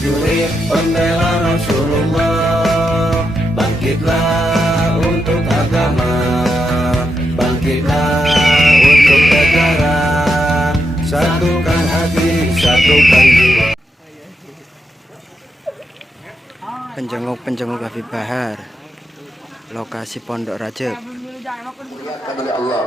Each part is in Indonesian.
prajurit pembela Rasulullah, bangkitlah untuk agama, bangkitlah untuk negara, satukan hati, satukan jiwa. Penjenguk Habib Bahar, lokasi Pondok Rajab. Oleh Allah,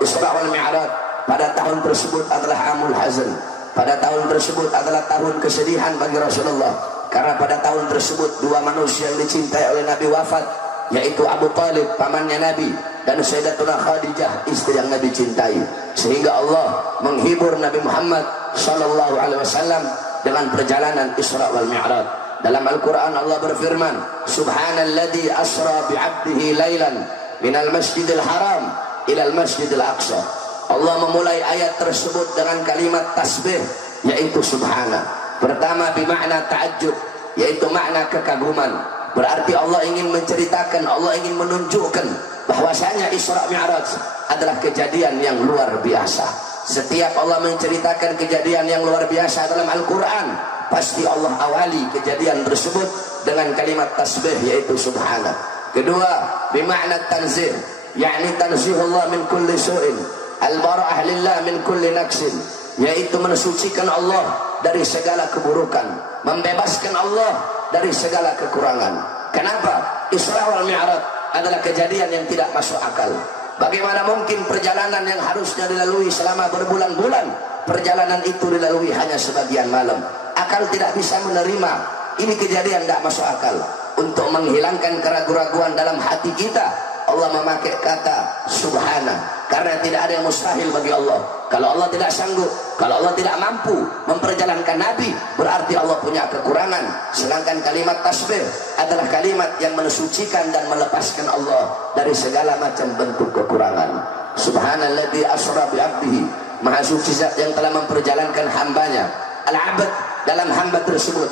Isra wal Mi'raj pada tahun tersebut adalah amul hazan. Pada tahun tersebut adalah tahun kesedihan bagi Rasulullah, karena pada tahun tersebut dua manusia yang dicintai oleh Nabi wafat, yaitu Abu Talib pamannya Nabi dan Sayyidatuna Khadijah istri yang Nabi cintai. Sehingga Allah menghibur Nabi Muhammad sallallahu alaihi wasallam dengan perjalanan Isra wal Mi'raj. Dalam Al-Quran Allah berfirman, Subhanalladzi asra bi'abdihi laylan minal masjidil haram ilal masjidil aqsa. Allah memulai ayat tersebut dengan kalimat tasbih, yaitu subhana. Pertama bimakna ta'ajjub, yaitu makna kekaguman. Berarti Allah ingin menceritakan, Allah ingin menunjukkan bahwasanya Isra Mi'raj adalah kejadian yang luar biasa. Setiap Allah menceritakan kejadian yang luar biasa dalam Al-Quran, pasti Allah awali kejadian tersebut dengan kalimat tasbih, yaitu subhana. Kedua bimakna tanzih, yakni tanzihullah min kulli su'in, al-bara'ah lillah min kulli naksin, yaitu mensucikan Allah dari segala keburukan, membebaskan Allah dari segala kekurangan. Kenapa? Isra wal Mi'raj adalah kejadian yang tidak masuk akal. Bagaimana mungkin perjalanan yang harusnya dilalui selama berbulan-bulan, perjalanan itu dilalui hanya sebagian malam? Akal tidak bisa menerima. Ini kejadian tidak masuk akal. Untuk menghilangkan keraguan-raguan dalam hati kita, Allah memakai kata subhana, karena tidak ada yang mustahil bagi Allah. Kalau Allah tidak sanggup, kalau Allah tidak mampu memperjalankan Nabi, berarti Allah punya kekurangan. Sedangkan kalimat tasbih adalah kalimat yang mensucikan dan melepaskan Allah dari segala macam bentuk kekurangan. Subhanalladzi asra bi'abdihi, maha suci zat yang telah memperjalankan hambanya. Al-abd dalam hamba tersebut,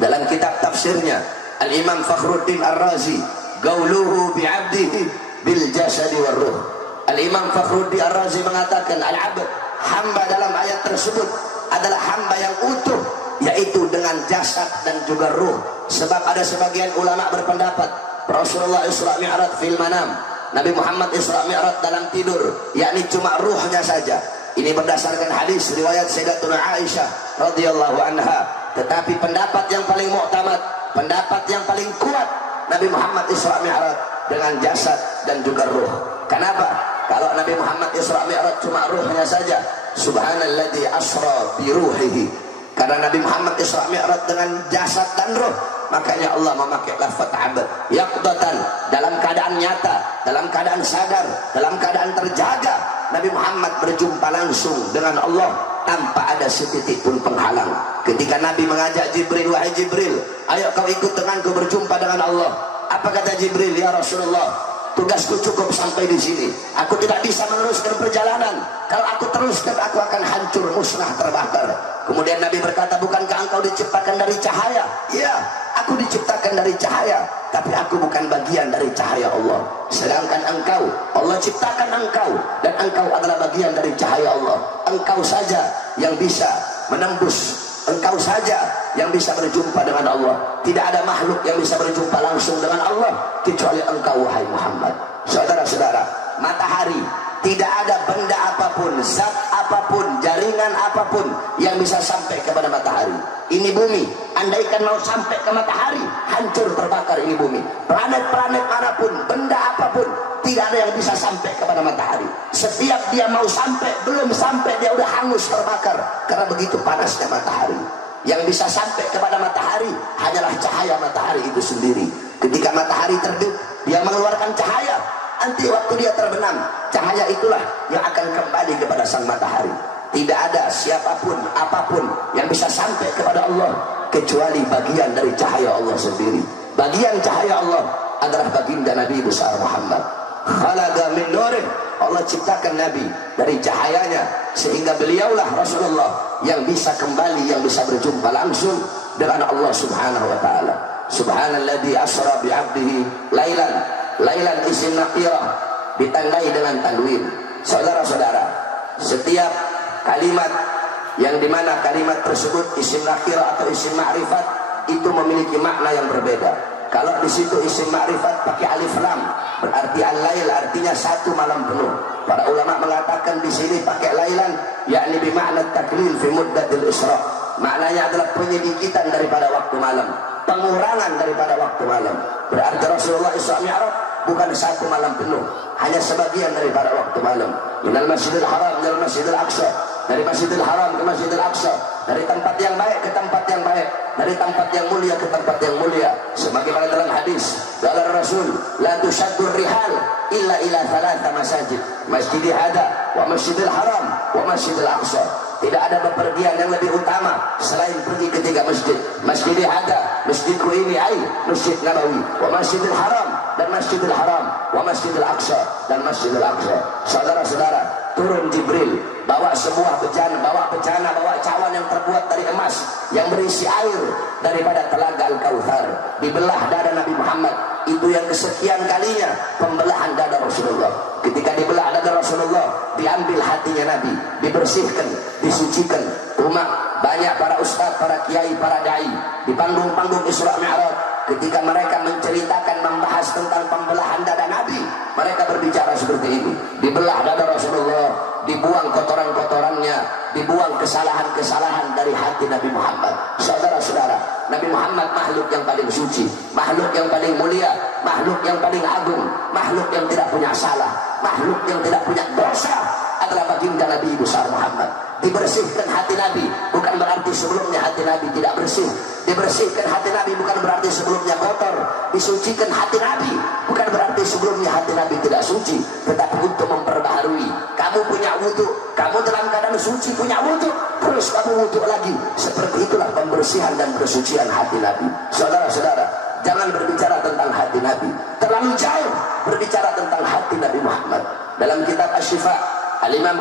dalam kitab tafsirnya Al-Imam Fakhruddin Ar-Razi, gauluhu bi'abdihi bil jasadi war ruh. Al-Imam Fakhruddin Ar-Razi mengatakan al-abd, hamba dalam ayat tersebut adalah hamba yang utuh, yaitu dengan jasad dan juga ruh. Sebab ada sebagian ulama berpendapat Rasulullah Isra Mi'raj fil manam, Nabi Muhammad Isra Mi'raj dalam tidur, yakni cuma ruhnya saja. Ini berdasarkan hadis riwayat Sayyidatuna Aisyah radhiyallahu anha. Tetapi pendapat yang paling muktamad, pendapat yang paling kuat, Nabi Muhammad Isra Mi'raj dengan jasad dan juga ruh. Kenapa? Kalau Nabi Muhammad Isra Mi'raj cuma ruhnya saja, subhanalladzi asra bi ruhihi. Karena Nabi Muhammad Isra Mi'raj dengan jasad dan ruh, makanya Allah memakai lafaz abd, yaqdatan, dalam keadaan nyata, dalam keadaan sadar, dalam keadaan terjaga. Nabi Muhammad berjumpa langsung dengan Allah tanpa ada setitik pun penghalang. Ketika Nabi mengajak Jibril, wahai Jibril, ayo kau ikut denganku berjumpa dengan Allah. Apa kata Jibril? Ya Rasulullah, tugasku cukup sampai di sini. Aku tidak bisa meneruskan perjalanan. Kalau aku teruskan, aku akan hancur, musnah, terbakar. Kemudian Nabi berkata, bukankah engkau diciptakan dari cahaya? Iya, aku diciptakan dari cahaya, tapi aku bukan bagian dari cahaya Allah. Sedangkan engkau, Allah ciptakan engkau, dan engkau adalah bagian dari cahaya Allah. Engkau saja yang bisa menembus, engkau saja yang bisa berjumpa dengan Allah. Tidak ada makhluk yang bisa berjumpa langsung dengan Allah kecuali engkau, wahai Muhammad. Saudara-saudara, matahari, tidak ada benda apapun, zat apapun, jaringan apapun yang bisa sampai kepada matahari. Ini bumi, andaikan mau sampai ke matahari, hancur, terbakar ini bumi. Planet-planet manapun, benda apapun, tidak ada yang bisa sampai kepada matahari. Setiap dia mau sampai, belum sampai dia udah hangus, terbakar, karena begitu panasnya matahari. Yang bisa sampai kepada matahari hanyalah cahaya matahari itu sendiri. Ketika matahari terbit, dia mengeluarkan cahaya. Nanti waktu dia terbenam, cahaya itulah yang akan kembali kepada sang matahari. Tidak ada siapapun, apapun yang bisa sampai kepada Allah kecuali bagian dari cahaya Allah sendiri. Bagian cahaya Allah adalah baginda Nabi besar Muhammad. Khalaqa min nurih, Allah ciptakan Nabi dari cahayanya, sehingga beliaulah Rasulullah yang bisa kembali, yang bisa berjumpa langsung dengan Allah subhanahu wa ta'ala. Subhanalladzi asra bi'abdihi lailan. Lailan isim nakirah ditandai dengan tanwin. Saudara-saudara, setiap kalimat yang dimana kalimat tersebut isim nakirah atau isim ma'rifat itu memiliki makna yang berbeda. Kalau di situ isim ma'rifat pakai alif lam, berarti al-lail artinya satu malam penuh. Para ulama mengatakan di sini pakai lailan, yakni bermakna taklil fi muddatil isra. Maknanya adalah penyedikitan daripada waktu malam, pengurangan daripada waktu malam. Berarti Rasulullah Isra Mi'raj bukan satu malam penuh, hanya sebagian daripada waktu malam. Minal Masjidil Haram minal Masjidil Aqsa, dari Masjidil Haram ke Masjidil Aqsa, dari tempat yang baik ke tempat yang baik, dari tempat yang mulia ke tempat yang mulia. Sebagaimana dalam hadis dari Rasul, la tushaddur rihal illa ila thalatha masajid, Masjidil Hada wa Masjidil Haram wa Masjidil Aqsa. Tidak ada bepergian yang lebih utama selain pergi ke tiga masjid. Masjidil Hada, masjidku ini Masjid Nabawi, wa Masjidil Haram dan Masjidil Haram, wa Masjidil Aqsa dan Masjidil Aqsa. Saudara-saudara, turun Jibril, bawa sebuah bejana, bawa cawan yang terbuat dari emas yang berisi air daripada telaga Al-Kautsar. Dibelah dada Nabi Muhammad. Itu yang kesekian kalinya pembelahan dada Rasulullah. Ketika dibelah dada Rasulullah, diambil hatinya Nabi, dibersihkan, disucikan. Umat banyak para ustadz, para kiai, para dai di panggung-panggung Isra Mi'raj, ketika mereka menceritakan, membahas tentang pembelahan dada Nabi, mereka berbicara seperti ini. Dibelah dada Rasulullah, dibuang kotoran-kotorannya, dibuang kesalahan-kesalahan dari hati Nabi Muhammad. Saudara-saudara, Nabi Muhammad makhluk yang paling suci, makhluk yang paling mulia, makhluk yang paling agung, makhluk yang tidak punya salah, makhluk yang tidak punya dosa adalah baginda Nabi besar Muhammad. Dibersihkan hati Nabi bukan berarti sebelumnya hati Nabi tidak bersih. Dibersihkan hati Nabi bukan berarti sebelumnya kotor. Disucikan hati Nabi bukan berarti sebelumnya hati Nabi tidak suci, tetapi untuk memperbaharui. Kamu punya wudu, kamu dalam keadaan suci punya wudu, terus kamu wudu lagi. Seperti itulah pembersihan dan kesucian hati Nabi. Saudara-saudara, jangan berbicara tentang hati Nabi, terlalu jauh berbicara tentang hati Nabi Muhammad. Dalam kitab Asy-Syifa, Al-Imam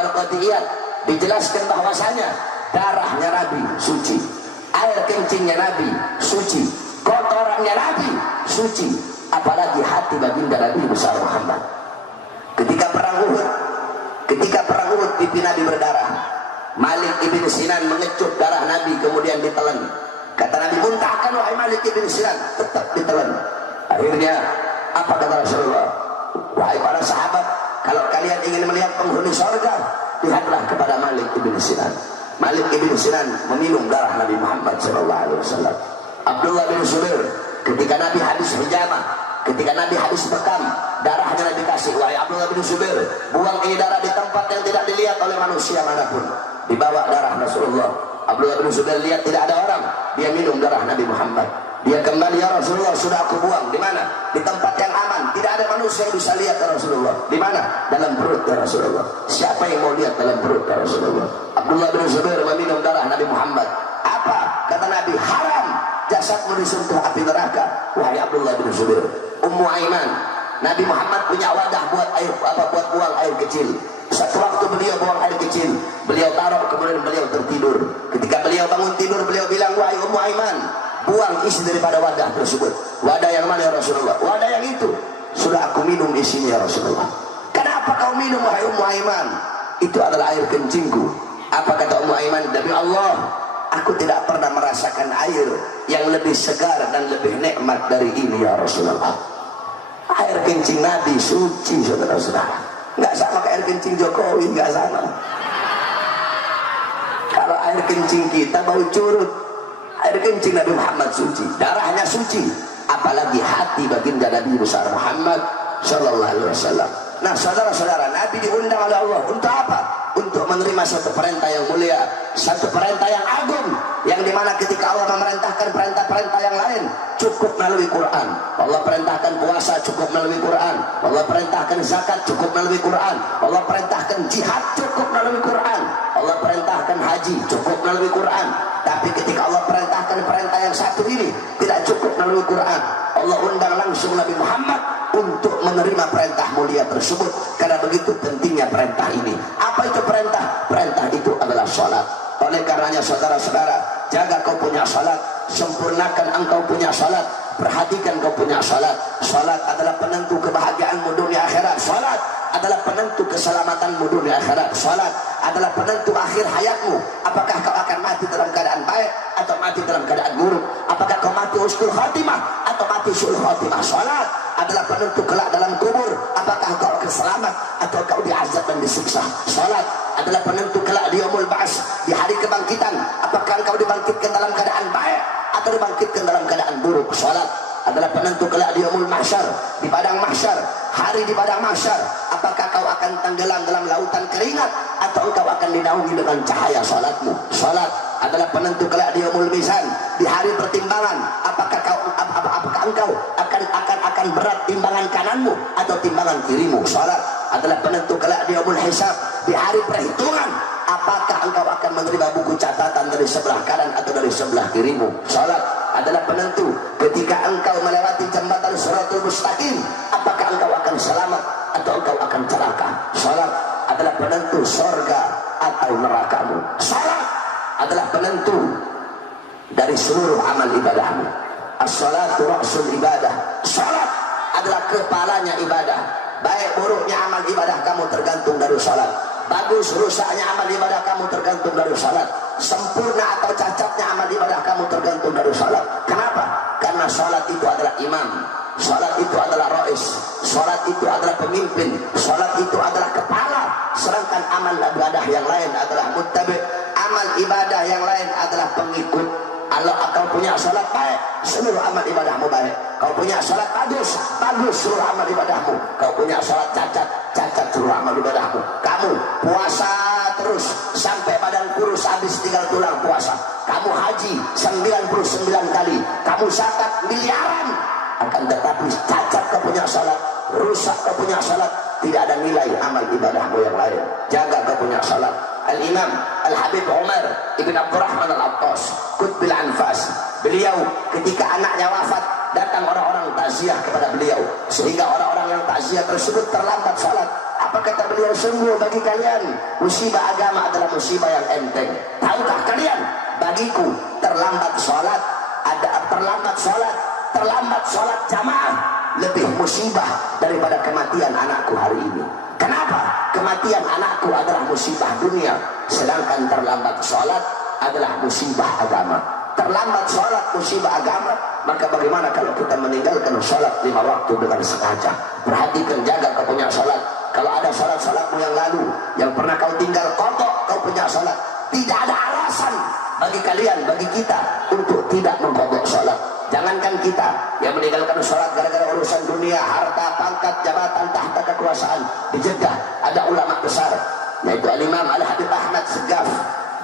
Al-Qadiyat dijelaskan bahwasanya darahnya Nabi suci, air kencingnya Nabi suci, kotorannya Nabi suci, apalagi hati baginda Nabi besar Muhammad. Ketika perang Uhud pipi Nabi berdarah. Malik ibn Sinan mengecup darah Nabi kemudian ditelan. Kata Nabi, muntahkan wahai Malik ibn Sinan, tetap ditelan. Akhirnya apa kata Rasulullah? Wahai para sahabat, kalau kalian ingin melihat penghuni surga, lihatlah kepada Malik ibn Sinan. Malik ibn Sinan meminum darah Nabi Muhammad SAW. Abdullah bin Zubair, ketika Nabi habis hijamah, ketika Nabi habis bekam, darahnya Nabi kasih. Wahai Abdullah bin Zubair, buang ini darah di tempat yang tidak dilihat oleh manusia manapun. Dibawa darah Rasulullah. Abdullah bin Zubair lihat tidak ada orang, dia minum darah Nabi Muhammad. Dia kembali, ya Rasulullah, sudah aku buang. Di mana? Di tempat yang aman, tidak ada manusia yang bisa lihat ya Rasulullah. Di mana? Dalam perut ya Rasulullah. Siapa yang mau lihat dalam perut ya Rasulullah? Abdullah bin Zubair meminum darah Nabi Muhammad. Apa? Kata Nabi, haram jasadmu disentuh api neraka. Wahai Abdullah bin Zubair. Ummu Aiman, Nabi Muhammad punya wadah buat air, buat buang air kecil. Satu waktu beliau buang air kecil, beliau taruh, kemudian beliau tertidur. Ketika beliau bangun tidur, beliau bilang, wahai Ummu Aiman, buang isi daripada wadah tersebut. Wadah yang mana ya Rasulullah? Wadah yang itu. Sudah aku minum isinya ya Rasulullah. Kenapa kau minum wahai Ummu Aiman? Itu adalah air kencingku. Apa kata Ummu Aiman? Demi Allah, aku tidak pernah merasakan air yang lebih segar dan lebih nikmat dari ini ya Rasulullah. Air kencing Nabi suci, saudara-saudara. Nggak sama kayak air kencing Jokowi, nggak sama. Kalau air kencing kita bau curut, air kencing Nabi Muhammad suci, darahnya suci, apalagi hati baginda Nabi besar Muhammad Sallallahu Alaihi Wasallam. Nah, saudara-saudara, Nabi diundang oleh Allah untuk apa? Untuk menerima satu perintah yang mulia, satu perintah yang agung, yang dimana ketika Allah memerintahkan perintah-perintah yang lain cukup melalui Quran. Allah perintahkan puasa cukup melalui Quran. Allah perintahkan zakat cukup melalui Quran. Allah perintahkan jihad cukup melalui Quran. Allah perintahkan haji cukup melalui Quran. Tapi ketika Allah perintahkan perintah yang satu ini tidak cukup melalui Quran, Allah undang langsung Nabi Muhammad untuk menerima perintah mulia tersebut. Karena begitu pentingnya perintah ini. Apa itu perintah? Perintah itu adalah salat. Oleh karenanya saudara-saudara, jaga kau punya salat, sempurnakan engkau punya salat, perhatikan kau punya salat. Salat adalah penentu kebahagiaanmu dunia akhirat. Salat adalah penentu keselamatanmu dunia akhirat. Salat adalah penentu akhir hayatmu. Apakah kau akan mati dalam keadaan baik atau mati mati dalam keadaan buruk? Apakah kau mati husnul khatimah atau mati su'ul khatimah? Salat adalah penentu kelak dalam kubur, apakah kau akan selamat atau kau diazab dan disiksa. Salat adalah penentu kelak di yaumul ba'ats, di hari kebangkitan, apakah kau dibangkitkan dalam keadaan baik atau dibangkitkan dalam keadaan buruk. Salat adalah penentu kelak di yaumul mahsyar, di padang mahsyar, hari di padang mahsyar, apakah kau akan tenggelam dalam lautan keringat atau engkau akan dinaungi dengan cahaya salatmu. Salat adalah penentu kelak di yaumul mizan, di hari pertimbangan, apakah engkau akan berat timbangan kananmu atau timbangan kirimu. Salat adalah penentu kelak di yaumul hisab, di hari perhitungan, apakah engkau akan menerima buku catatan dari sebelah kanan atau dari sebelah kirimu. Salat adalah penentu ketika engkau melewati jembatan Shiratul Mustaqim, apakah engkau akan selamat atau engkau akan celaka. Salat adalah penentu surga atau nerakamu. Salat adalah penentu dari seluruh amal ibadahmu. As-salatu ra'sul ibadah. Salat adalah kepalanya ibadah. Baik buruknya amal ibadah kamu tergantung dari salat. Bagus rusaknya amal ibadah kamu tergantung dari salat. Sempurna atau cacatnya amal ibadah kamu tergantung dari salat. Kenapa? Karena salat itu adalah imam, salat itu adalah rais, salat itu adalah pemimpin, salat itu adalah kepala. Sedangkan amal ibadah yang lain adalah muttabi', amal ibadah yang lain adalah pengikut. Kalau kau punya salat baik, seluruh amal ibadahmu baik. Kau punya salat bagus, bagus seluruh amal ibadahmu. Kau punya salat cacat, cacat seluruh amal ibadahmu. Kamu puasa terus sampai badan kurus habis tinggal tulang puasa. Kamu haji 99 kali, kamu zakat miliaran, akan tetapi cacat kau punya salat, rusak kau punya salat, tidak ada nilai amal ibadahmu yang lain. Jaga kau punya salat. Al-Imam Al-Habib Umar Ibn Abdurrahman Al-Attas Qutbil Anfas, beliau ketika anaknya wafat, datang orang-orang takziah kepada beliau, sehingga orang-orang yang takziah tersebut terlambat salat. Apa kata beliau? Sungguh bagi kalian musibah agama adalah musibah yang enteng. Tahukah kalian, bagiku terlambat salat, terlambat salat jamaah lebih musibah daripada kematian anakku hari ini. Kenapa? Kematian anakku adalah musibah dunia, sedangkan terlambat salat adalah musibah agama. Terlambat salat musibah agama, maka bagaimana kalau kita meninggalkan salat 5 waktu dengan sengaja? Perhatikan, jaga kau punya salat. Kalau ada salat-salatmu yang lalu yang pernah kau tinggal kodok, kau punya salat, tidak ada alasan bagi kalian, bagi kita untuk tidak mengkodok salat. Jangankan kita yang meninggalkan sholat gara-gara urusan dunia, harta, pangkat, jabatan, tahta kekuasaan. Di Jeddah ada ulama besar, yaitu Al-Imam Al-Habib Ahmad Segaf.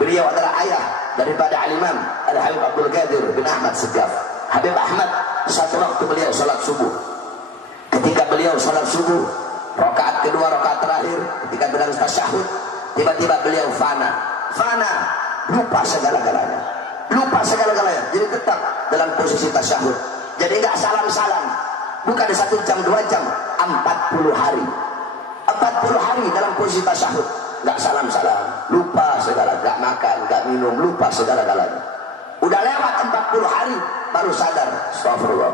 Beliau adalah ayah daripada Al-Imam Al-Habib Abdul Qadir bin Ahmad Segaf. Habib Ahmad, satu waktu beliau sholat subuh. Ketika beliau sholat subuh, rakaat kedua, rakaat terakhir, ketika bilang tasyahud, tiba-tiba beliau fana, lupa segala-galanya. Jadi tetap dalam posisi tasyahud. Jadi enggak salam-salam, bukan 1 jam 2 jam, 40 hari dalam posisi tasyahud, enggak salam-salam, lupa segala, enggak makan, enggak minum, lupa segala-galanya. Udah lewat 40 hari baru sadar, astagfirullah,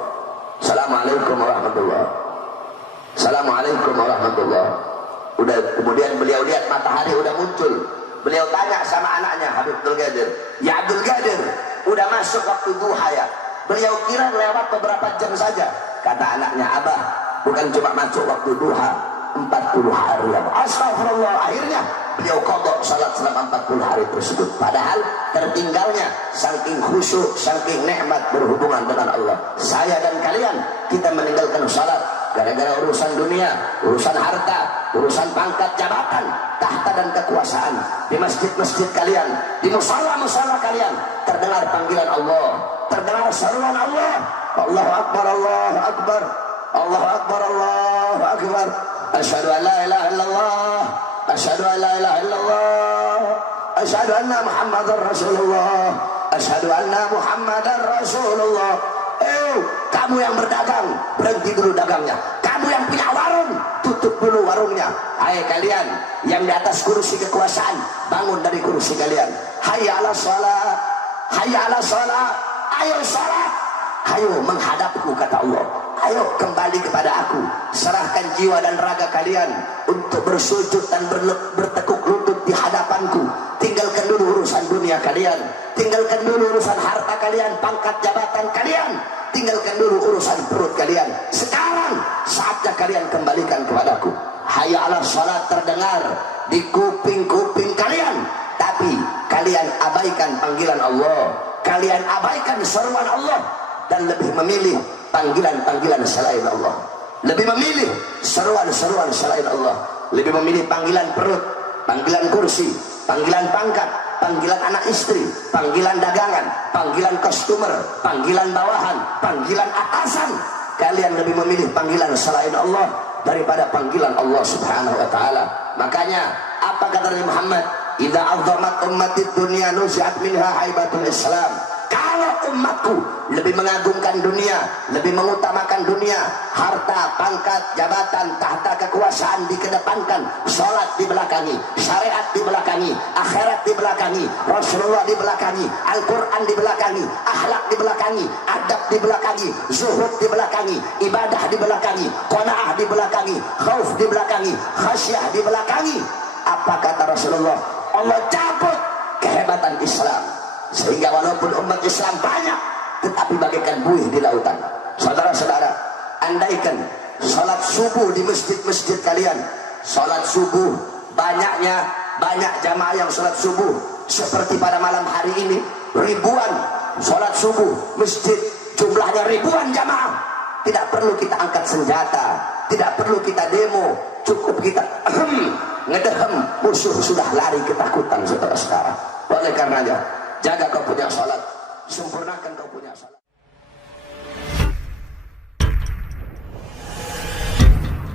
assalamualaikum warahmatullah, assalamualaikum warahmatullah. Udah, kemudian beliau lihat matahari udah muncul. Beliau tanya sama anaknya Habib Abdul Qadir, ya Abdul Qadir, udah masuk waktu duha ya? Beliau kira lewat beberapa jam saja. Kata anaknya, Abah, bukan cuma masuk waktu duha, 40 hari. Astagfirullah. Akhirnya beliau qadha salat selama 40 hari tersebut. Padahal tertinggalnya saking khusyuk, saking nikmat berhubungan dengan Allah. Saya dan kalian, kita meninggalkan salat gara-gara urusan dunia, urusan harta, urusan pangkat jabatan, tahta dan kekuasaan. Di masjid-masjid kalian, di musala-musala kalian terdengar panggilan Allah, terdengar seruan Allah. Allahu Akbar, Allahu Akbar, Allahu Akbar, Allahu Akbar. Asyhadu an la ilaha illallah, asyhadu an la ilaha illallah, asyhadu anna Muhammadar Rasulullah, asyhadu anna Muhammadar Rasulullah. Kamu yang berdagang, berhenti dulu dagangnya. Kamu yang punya warung, tutup dulu warungnya. Hai kalian yang di atas kursi kekuasaan, bangun dari kursi kalian. Hayya 'alas shalah, hayya 'alas shalah. Ayo salat, ayo menghadapku, kata Allah. Ayo kembali kepada aku. Serahkan jiwa dan raga kalian untuk bersujud dan bertekuk lutut di hadapanku. Tinggalkan dulu urusan dunia kalian, tinggalkan dulu urusan harta kalian, pangkat jabatan kalian, tinggalkan dulu urusan perut kalian. Sekarang saatnya kalian kembalikan kepadaku. Hayya 'alas salat terdengar di kuping-kuping kalian, tapi kalian abaikan panggilan Allah, kalian abaikan seruan Allah, dan lebih memilih panggilan-panggilan selain Allah, lebih memilih seruan-seruan selain Allah, lebih memilih panggilan perut, panggilan kursi, panggilan pangkat, panggilan anak istri, panggilan dagangan, panggilan customer, panggilan bawahan, panggilan atasan. Kalian lebih memilih panggilan selain Allah daripada panggilan Allah Subhanahu wa taala. Makanya apa kata Nabi Muhammad? Idza 'azzamat ummatid dunya nuzi'at minha haibatul Islam. Kalau umatku lebih mengagungkan dunia, lebih mengutamakan dunia, harta, pangkat, jabatan, tahta kekuasaan dikedepankan, sholat dibelakangi, syariat dibelakangi, akhirat dibelakangi, Rasulullah dibelakangi, Al-Quran dibelakangi, akhlak dibelakangi, adab dibelakangi, zuhud dibelakangi, ibadah dibelakangi, qanaah dibelakangi, khauf dibelakangi, khasyah dibelakangi. Apa kata Rasulullah? Allah cabut kehebatan Islam, sehingga walaupun umat Islam banyak, tetapi bagaikan buih di lautan. Saudara-saudara, andaikan salat subuh di masjid-masjid kalian, salat subuh banyak jamaah yang salat subuh seperti pada malam hari ini, ribuan salat subuh masjid, jumlahnya ribuan jamaah. Tidak perlu kita angkat senjata, tidak perlu kita demo, cukup kita ngedehem, musuh sudah lari ketakutan saudara sekarang. Oleh karenanya, jaga kau punya salat, sempurnakan kau punya salat.